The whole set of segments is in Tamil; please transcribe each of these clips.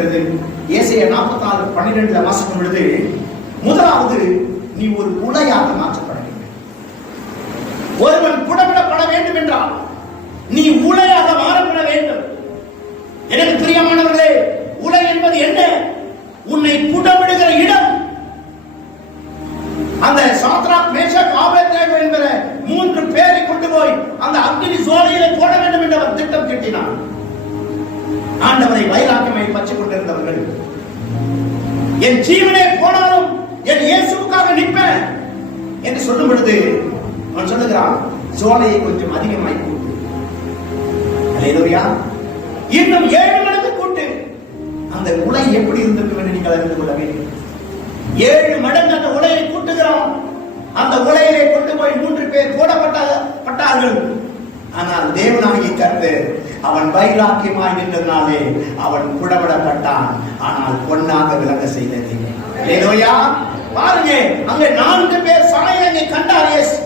சொல்லுகிறது. ஏசாயா 44:12 வாசிக்கும் பொழுது, முதலாவது நீ ஒரு உலையாக மாற்றப்பட வேண்டும். ஒருவன் புடமிடப்பட வேண்டும் என்றால் நீ உலையாக மாறப்பட வேண்டும். எனக்கு பிரியமானவர்களே, உலை என்பது என்ன? உன்னை புடமிடுகிற இடம். அந்த சாத்ராக், மேஷாக், ஆபேத்நேகோ என்கிற 3 பேரை கொண்டு போய் அந்த அக்கினி ஜுவாலையிலே போட வேண்டும் என்று அவர் திட்டம் தீட்டினார். ஆண்டவரை வைராக்கியமாய் பற்றிக் கொண்டிருந்தவர்கள், என் ஜீவனே போனாலும் என் இயேசுவுக்காக நிற்பேன் என்று சொல்லும் பொழுது அவன் சொல்லுகிறான், ஜுவாலையை கொஞ்சம் அதிகமாய் கூட்டு. அல்லேலூயா. இன்னும் 7 மடங்கு கூட்டு. அந்த உலை எப்படி இருந்திருக்கும் என்று நீங்கள் அறிந்து கொள்ள வேண்டும். 7 மடங்கு அந்த உலையை கூட்டுகிறான். அந்த உலையிலே கொண்டு போய் 3 பேர் போடப்பட்டார்கள். ஆனால் தேவனாகிய கர்த்தர் அவன் வைராக்கியமாய் நின்றதினாலே அவன் புடமிடப்பட்டான். ஆனால் பொன்னாக விளங்க செய்தது. அல்லேலூயா. பாருங்க, அங்கே 4 பேர் சாயலை கண்டார் இயேசு.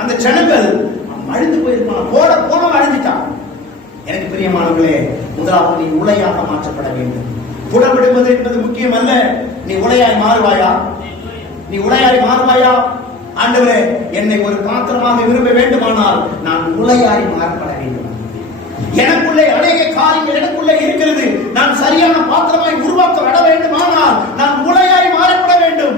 அந்த ஜனங்கள் அழிந்து போயிருப்பான், போனவன் அழிஞ்சிட்டான். எனக்கு பிரியமானவர்களே, முதலாவது நீ உலையாக மாற்றப்பட வேண்டும். புடமிடுவது என்பது முக்கியம் அல்ல. நீ உலையாய் மாறுவாயா? நீ உலையாய் மாறுவாயா? ஆண்டவரே, என்னை ஒரு பாத்திரமாக விரும்ப வேண்டுமானால் நான் உலையாய் மாறப்பட வேண்டும். எனக்குள்ளே அநேக காரியங்கள் எனக்குள்ளே இருக்கிறது. நான் சரியான பாத்திரமாய் உருவாக்கப்பட வேண்டுமானால் நான் உலையாய் மாறப்பட வேண்டும்.